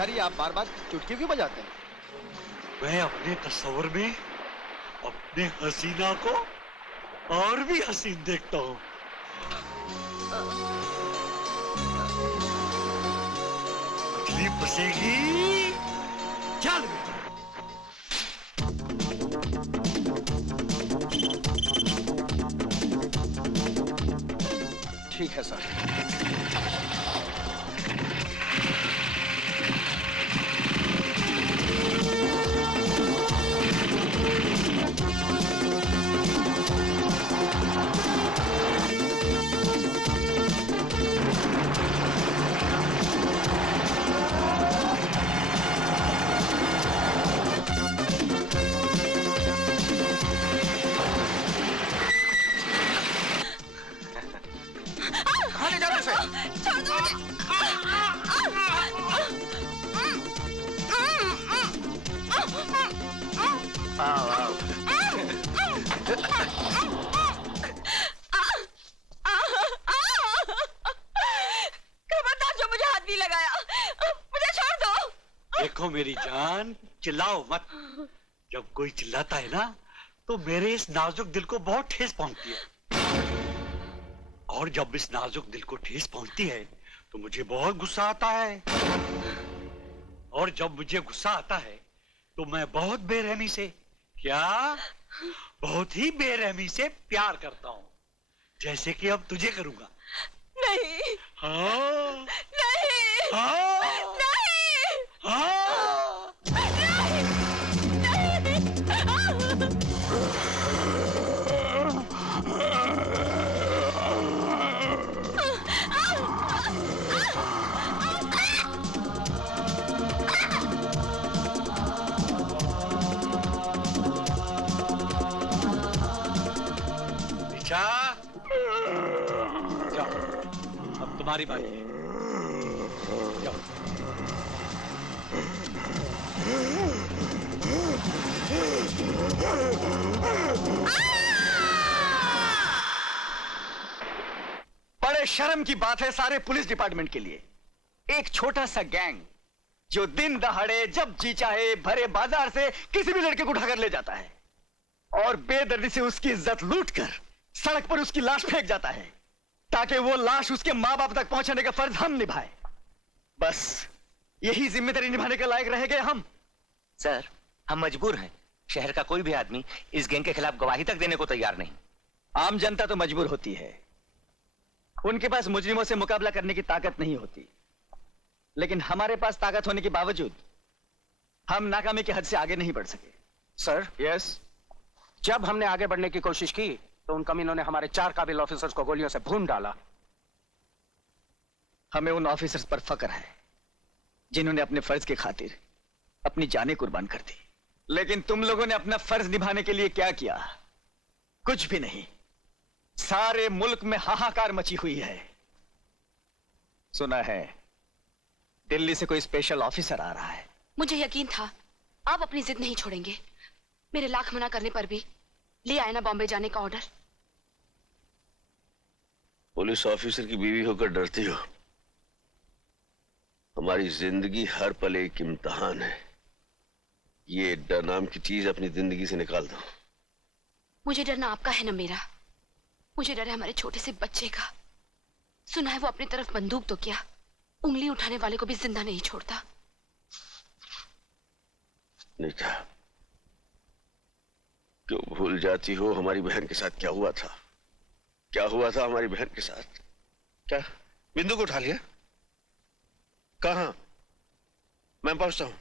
अरे आप बार बार चुटकी क्यों बजाते हैं? मैं अपने तस्वर में अपने हसीना को और भी हसीन देखता हूँ। मछली फंसेगी। चल ठीक है सर। देखो मेरी जान, चिल्लाओ मत। जब कोई चिल्लाता है ना तो मेरे इस नाजुक दिल को बहुत ठेस पहुंचती है, और जब इस नाजुक दिल को ठेस पहुंचती है तो मुझे बहुत गुस्सा आता है, और जब मुझे गुस्सा आता है तो मैं बहुत बेरहमी से, क्या बहुत ही बेरहमी से प्यार करता हूँ, जैसे कि अब तुझे करूंगा। नहीं। हाँ नहीं। हाँ नहीं। हाँ नहीं। निशा, जाओ, अब तुम्हारी बारी है। जाओ। बड़े शर्म की बात है सारे पुलिस डिपार्टमेंट के लिए। एक छोटा सा गैंग जो दिन दहाड़े जब जी चाहे भरे बाजार से किसी भी लड़के को उठाकर ले जाता है और बेदर्दी से उसकी इज्जत लूटकर सड़क पर उसकी लाश फेंक जाता है ताकि वो लाश उसके मां बाप तक पहुंचाने का फर्ज हम निभाए। बस यही जिम्मेदारी निभाने के लायक रह गए हम। सर, हम मजबूर हैं। शहर का कोई भी आदमी इस गैंग के खिलाफ गवाही तक देने को तैयार नहीं। आम जनता तो मजबूर होती है, उनके पास मुजरिमों से मुकाबला करने की ताकत नहीं होती, लेकिन हमारे पास ताकत होने के बावजूद हम नाकामी की हद से आगे नहीं बढ़ सके। Sir, yes. जब हमने आगे बढ़ने की कोशिश की तो उन कमीनों ने हमारे 4 काबिल ऑफिसर्स को गोलियों से भून डाला। हमें उन ऑफिसर्स पर फक्र है जिन्होंने अपने फर्ज की खातिर अपनी जानें कुर्बान कर दी, लेकिन तुम लोगों ने अपना फर्ज निभाने के लिए क्या किया? कुछ भी नहीं। सारे मुल्क में हाहाकार मची हुई है। सुना है दिल्ली से कोई स्पेशल ऑफिसर आ रहा है। मुझे यकीन था आप अपनी जिद नहीं छोड़ेंगे। मेरे लाख मना करने पर भी ले आए ना बॉम्बे जाने का ऑर्डर। पुलिस ऑफिसर की बीवी होकर डरती हो? हमारी जिंदगी हर पल एक इम्तिहान है। ये डर नाम की चीज अपनी जिंदगी से निकाल दो। मुझे डरना आपका है ना मेरा। मुझे डर है हमारे छोटे से बच्चे का। सुना है वो अपनी तरफ बंदूक तो क्या, उंगली उठाने वाले को भी जिंदा नहीं छोड़ता। निशा, क्यों भूल जाती हो हमारी बहन के साथ क्या हुआ था? क्या हुआ था हमारी बहन के साथ? क्या बिंदु को उठा लिया? कहां? मैं पहुंचता हूं।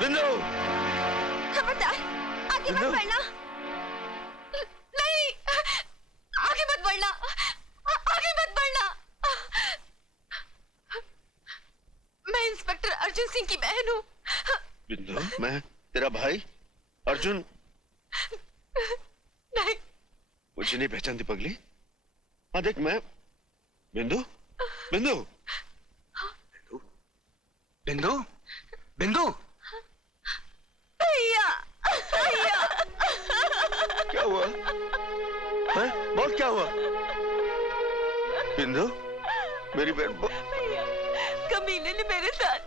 बिंदु, खबरदार आगे मत बढ़ना। मैं तेरा भाई अर्जुन? नहीं। मुझे नहीं पहचानती पगली? हाँ देख, मैं बिंदु। बिंदु बिंदु बिंदु भैया क्या हुआ? हैं? बोल क्या हुआ? बिंदु मेरी बहन भैया, कमीने ने मेरे साथ,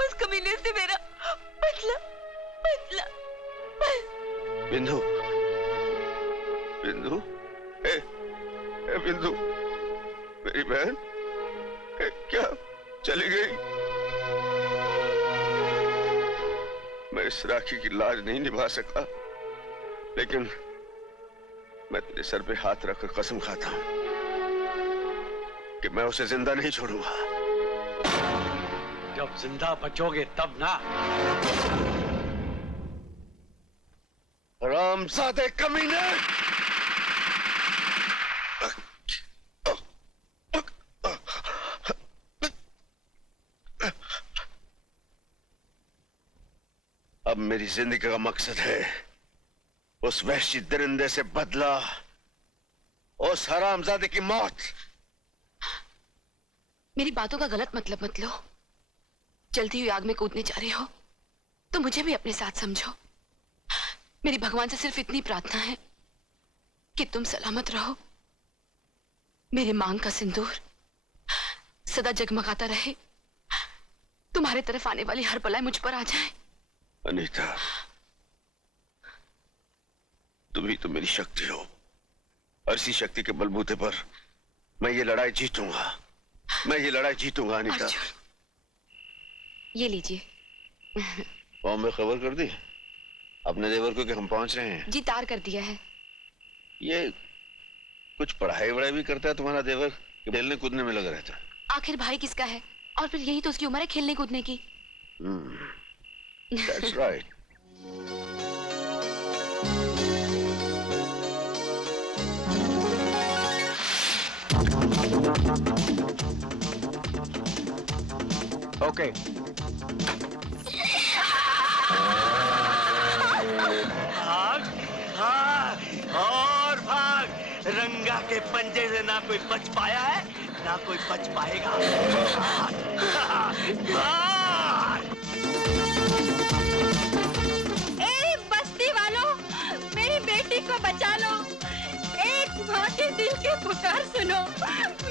उस कमीने से मेरा बदला। बिंदु बिंदु ए बिंदु मेरी बहन क्या चली गई? मैं इस राखी की लाज नहीं निभा सका, लेकिन मैं तेरे सर पे हाथ रखकर कसम खाता हूं कि मैं उसे जिंदा नहीं छोड़ूंगा। जब जिंदा बचोगे तब ना। रामजादे कमीने! अब मेरी जिंदगी का मकसद है उस वहशी दरिंदे से बदला, उस हरामजादे की मौत। मेरी बातों का गलत मतलब मत लो। जल्दी हुई आग में कूदने जा रहे हो तो मुझे भी अपने साथ समझो। मेरी भगवान से सिर्फ इतनी प्रार्थना है कि तुम सलामत रहो। मेरे मांग का सिंदूर सदा जगमगाता रहे। तुम्हारे तरफ आने वाली हर बलाई मुझ पर आ जाए। अनीता, तुम ही तो मेरी शक्ति हो, और इसी शक्ति के बलबूते पर मैं ये लड़ाई जीतूंगा। मैं ये लड़ाई जीतूंगा अनीता। अर्जुन, ये लीजिए। फॉर्म में खबर कर दी अपने देवर को कि हम पहुंच रहे हैं? जी, तार कर दिया है। ये कुछ पढ़ाई वढ़ाई भी करता है तुम्हारा देवर, कि खेलने कूदने में लगा रहता है? आखिर भाई किसका है, और फिर यही तो उसकी उम्र है खेलने कूदने की। That's right. ओके। भाग भाग और भाग। रंगा के पंजे से ना कोई बच पाया है ना कोई बच पाएगा। भाग। ए बस्ती वालों, मेरी बेटी को बचा लो। एक माँ के दिल की पुकार सुनो,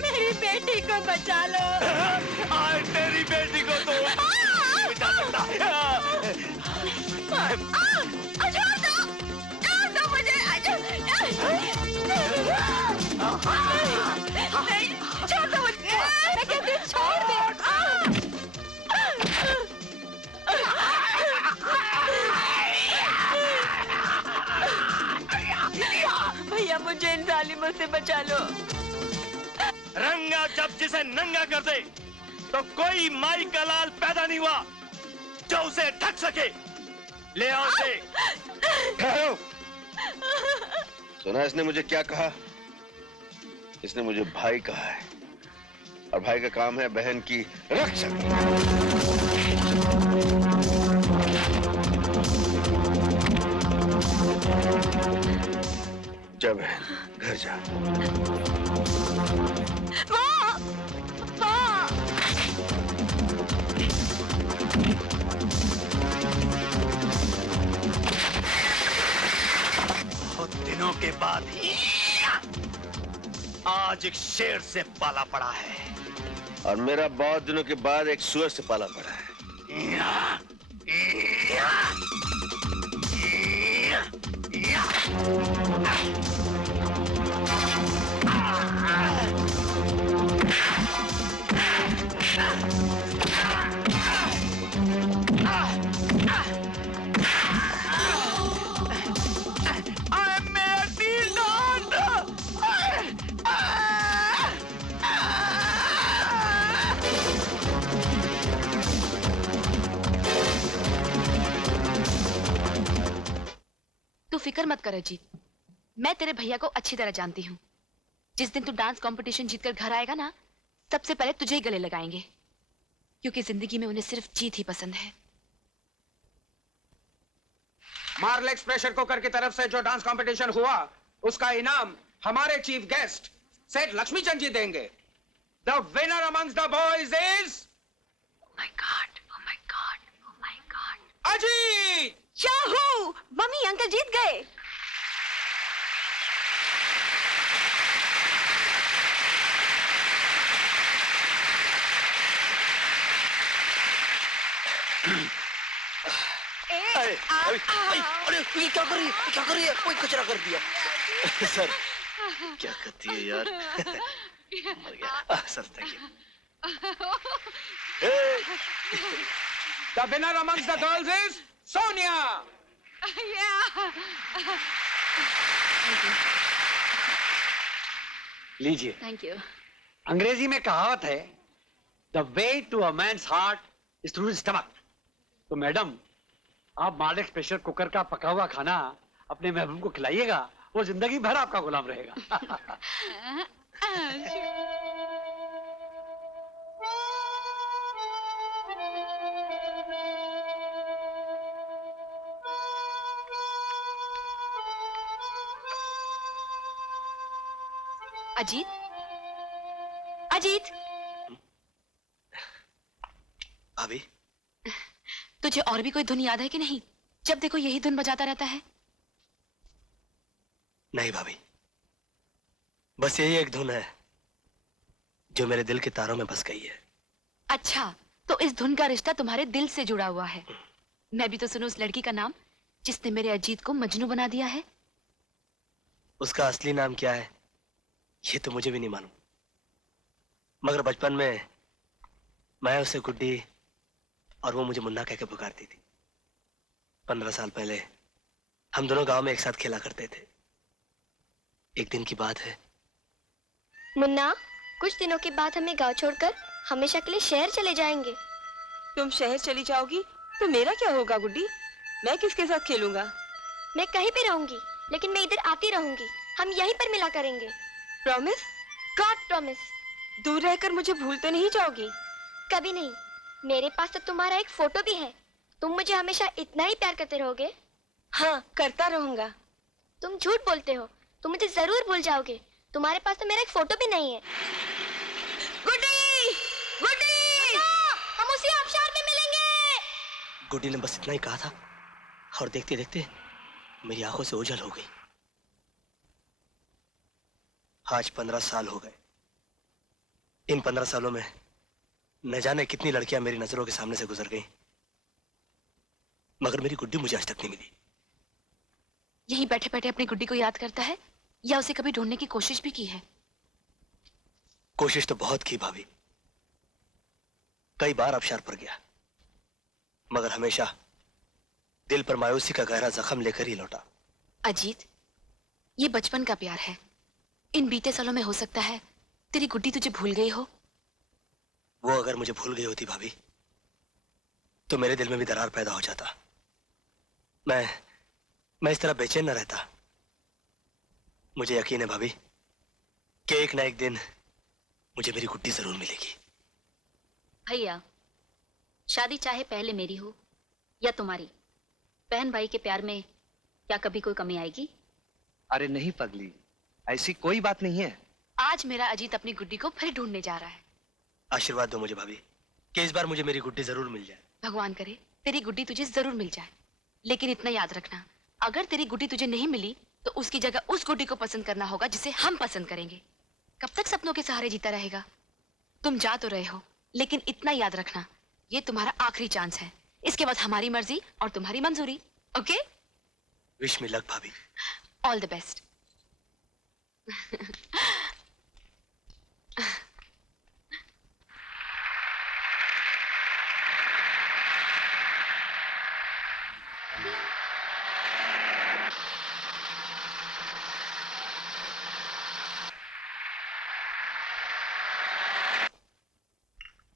मेरी बेटी को बचा लो। आज तेरी बेटी को तो बचा सकता है। छोड़ दो मुझे। नहीं, छोड़ दो मुझे। मैं कहती हूँ छोड़ दे। भैया, मुझे इन जालिमों से बचा लो। रंगा जब जिसे नंगा कर दे तो कोई माई का लाल पैदा नहीं हुआ जो उसे ढक सके। ले आओ उसे। ठहरो। सुना इसने मुझे क्या कहा? इसने मुझे भाई कहा है, और भाई का काम है बहन की रक्षा। जा बहन, घर जा। बहुत दिनों के बाद आज एक शेर से पाला पड़ा है, और मेरा बहुत दिनों के बाद एक सुअर से पाला पड़ा है। तू फिक्र मत कर अजीत, मैं तेरे भैया को अच्छी तरह जानती हूँ। जिस दिन तू डांस कंपटीशन जीतकर घर आएगा ना, सबसे पहले तुझे ही गले लगाएंगे, क्योंकि जिंदगी में उन्हें सिर्फ जीत ही पसंद है। मार्लेक्स प्रेशर कुकर की तरफ से जो डांस कंपटीशन हुआ उसका इनाम हमारे चीफ गेस्ट सेठ लक्ष्मीचंद जी देंगे। The winner amongst the boys is my God, oh my God, oh my God. Ajit. Yahoo! Mummy uncle जीत गए। अरे ये क्या कर रही है, क्या कर रही है? कोई कचरा कर दिया। सर क्या करती है यार। मर गया sir, thank you. The winner amongst the girls is Sonia. लीजिए। Thank you. अंग्रेजी में कहावत है, the way to a man's heart is through his stomach. तो मैडम, आप मार्लेक्स प्रेशर कुकर का पका हुआ खाना अपने महबूब को खिलाइएगा, वो जिंदगी भर आपका गुलाम रहेगा। अजीत, अजीत, भाभी, तुझे और भी कोई धुन याद है कि नहीं? जब देखो यही धुन बजाता रहता है। नहीं भाभी, बस यही एक धुन है जो मेरे दिल के तारों में बस गई है। अच्छा, तो इस धुन का रिश्ता तुम्हारे दिल से जुड़ा हुआ है। मैं भी तो सुनूं उस लड़की का नाम जिसने मेरे अजीत को मजनू बना दिया है। उसका असली नाम क्या है ये तो मुझे भी नहीं मालूम, मगर बचपन में मैं उसे गुड्डी और वो मुझे मुन्ना कह के पुकारती थी। 15 साल पहले हम दोनों गांव में एक साथ खेला करते थे। एक दिन की बात है। मुन्ना, कुछ दिनों के बाद हमें गांव छोड़कर हमेशा के लिए शहर चले जाएंगे। तुम शहर चली जाओगी तो मेरा क्या होगा गुड्डी? मैं किसके साथ खेलूंगा? मैं कहीं भी रहूंगी, लेकिन मैं इधर आती रहूंगी। हम यहीं पर मिला करेंगे। प्रॉमिस? God promise. दूर रहकर मुझे भूल तो नहीं जाओगी? कभी नहीं। मेरे पास तो तुम्हारा एक फोटो भी है। तुम मुझे हमेशा इतना ही प्यार करते रहोगे? हाँ, करता रहूंगा। तुम झूठ बोलते हो। तुम मुझे जरूर भूल जाओगे। तुम्हारे पास तो मेरा एक फोटो भी नहीं है। गुड्डी! गुड्डी! हम उसी आबशार में मिलेंगे। गुड्डी ने बस इतना ही कहा था और देखते देखते मेरी आंखों से ओझल हो गई। आज 15 साल हो गए। इन 15 सालों में न जाने कितनी लड़कियां मेरी नजरों के सामने से गुजर गईं, मगर मेरी गुड्डी मुझे आज तक नहीं मिली। यहीं बैठे बैठे अपनी गुड्डी को याद करता है या उसे कभी ढूंढने की कोशिश भी की है? कोशिश तो बहुत की भाभी, कई बार आबशार पर गया, मगर हमेशा दिल पर मायूसी का गहरा जख्म लेकर ही लौटा। अजीत, ये बचपन का प्यार है। इन बीते सालों में हो सकता है तेरी गुड्डी तुझे भूल गई हो। वो अगर मुझे भूल गई होती भाभी, तो मेरे दिल में भी दरार पैदा हो जाता। मैं इस तरह बेचैन न रहता। मुझे यकीन है भाभी कि एक ना एक दिन मुझे मेरी गुड्डी जरूर मिलेगी। भैया, शादी चाहे पहले मेरी हो या तुम्हारी, बहन भाई के प्यार में क्या कभी कोई कमी आएगी? अरे नहीं पगली, ऐसी कोई बात नहीं है। आज मेरा अजीत अपनी गुड्डी को फिर ढूंढने जा रहा है। आशीर्वाद दो मुझे भाभी कि इस बार मुझे मेरी गुड्डी जरूर मिल जाए। भगवान करे तेरी गुड्डी तुझे जरूर मिल जाए, लेकिन इतना याद रखना, अगर तेरी गुड्डी तुझे नहीं मिली तो उसकी जगह उस गुड्डी को पसंद करना होगा जिसे हम पसंद करेंगे। कब तक सपनों के सहारे जीता रहेगा? तुम जा तो रहे हो, लेकिन इतना याद रखना, ये तुम्हारा आखिरी चांस है। इसके बाद हमारी मर्जी और तुम्हारी मंजूरी। ओके? विश मी लक भाभी। All the best.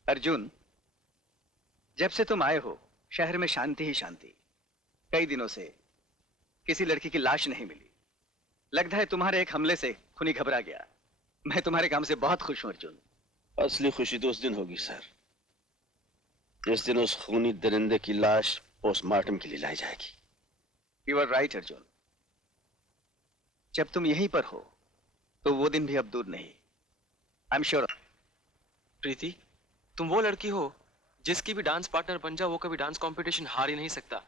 अर्जुन, जब से तुम आए हो शहर में शांति ही शांति। कई दिनों से किसी लड़की की लाश नहीं मिली। लगता है तुम्हारे एक हमले से खूनी घबरा गया। मैं तुम्हारे काम से बहुत खुश हूं अर्जुन। असली खुशी तो उस दिन होगी सर, जिस दिन उस खूनी दरिंदे की लाश पोस्टमार्टम के लिए लाई जाएगी। You are right Arjun. जब तुम यहीं पर हो तो वो दिन भी अब दूर नहीं। I am sure. प्रीति, तुम वो लड़की हो जिसकी भी डांस पार्टनर बन जाओ वो कभी डांस कंपटीशन हार ही नहीं सकता।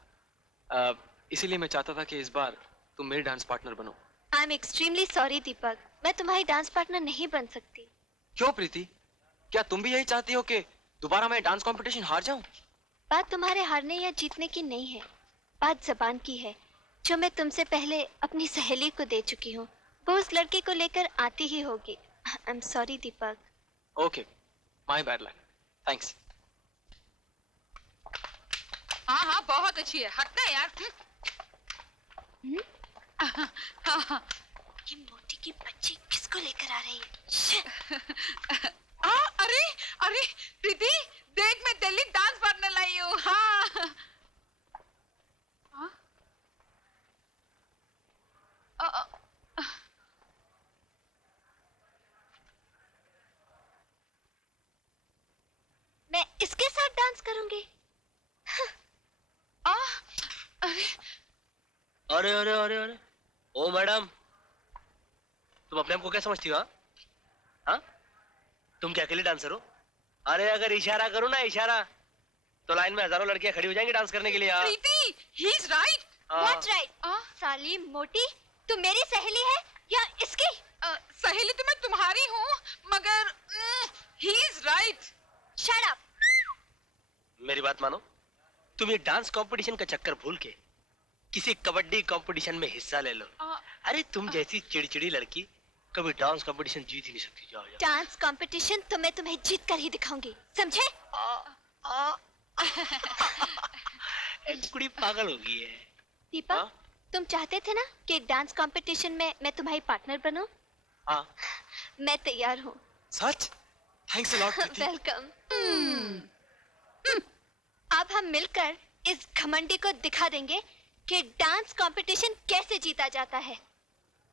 इसीलिए मैं चाहता था कि इस बार तुम मेरी डांस पार्टनर बनो। आई एम एक्सट्रीमली सॉरी दीपक, मैं तुम्हारी डांस पार्टनर नहीं बन सकती। क्यों प्रीति, क्या तुम भी यही चाहती हो कि दोबारा मैं डांस कंपटीशन हार जाऊं? बात तुम्हारे हारने या जीतने की नहीं है, बात जबान की है, जो मैं तुमसे पहले अपनी सहेली को दे चुकी हूँ। वो उस लड़के को लेकर आती ही होगी। I am sorry Deepak. Okay, my bad luck, thanks. हाँ हाँ बहुत अच्छी है, हटना यार। ये मोटी की बच्ची किसको लेकर आ रही है? अरे अरे प्रीति देख, मैं दिल्ली डांस पार्टनर लाई हूँ। हाँ मैं इसके साथ डांस करूंगी। अरे अरे अरे अरे, ओ मैडम, तुम अपने आप को क्या समझती हो? हाँ, तुम क्या अकेले डांसर हो? अरे अगर इशारा करो ना इशारा, तो लाइन में हजारों लड़कियां खड़ी हो जाएंगी डांस करने के लिए। हाँ। प्रीति, he is right. What right? साली मोटी, तू मेरी सहेली है या इसकी? सहेली तो मैं तुम्हारी हूँ, मगर he is right. Shut up. मेरी बात मानो, तुम ये डांस कंपटीशन का चक्कर भूल के किसी कबड्डी कंपटीशन में हिस्सा ले लो। अरे तुम जैसी चिड़चिड़ी लड़की कभी डांस कंपटीशन जीत ही नहीं सकती। जाओ जाओ। डांस कंपटीशन तो मैं तुम्हें जीत कर ही दिखाऊंगी, समझे? एक कुड़ी पागल हो गई है। दीपक, तुम चाहते थे ना कि डांस कंपटीशन में मैं तुम्हारी पार्टनर बनूं? हाँ। मैं तैयार हूँ। सच? Thanks a lot Preeti. Welcome. अब हम मिलकर इस घमंडी को दिखा देंगे कि डांस कंपटीशन कैसे जीता जाता है।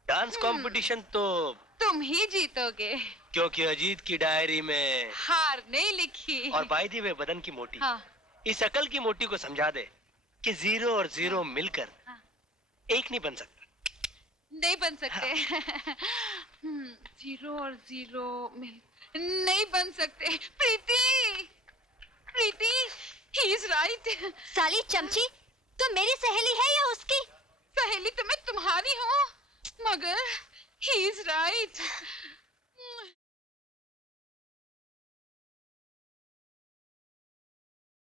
डांस कंपटीशन तो तुम ही जीतोगे, क्योंकि अजीत की डायरी में हार नहीं लिखी। और बाय द वे बदन की मोटी, हाँ। इस अकल की मोटी को समझा दे कि 0 और 0 मिलकर एक नहीं बन सकता। नहीं बन सकते। 0 और 0 मिल नहीं बन सकते। प्रीति, प्रीति, he is right. साली चमची, तू मेरी सहेली है या उसकी? सहेली तो मैं तुम्हारी हूँ, मगर he is right.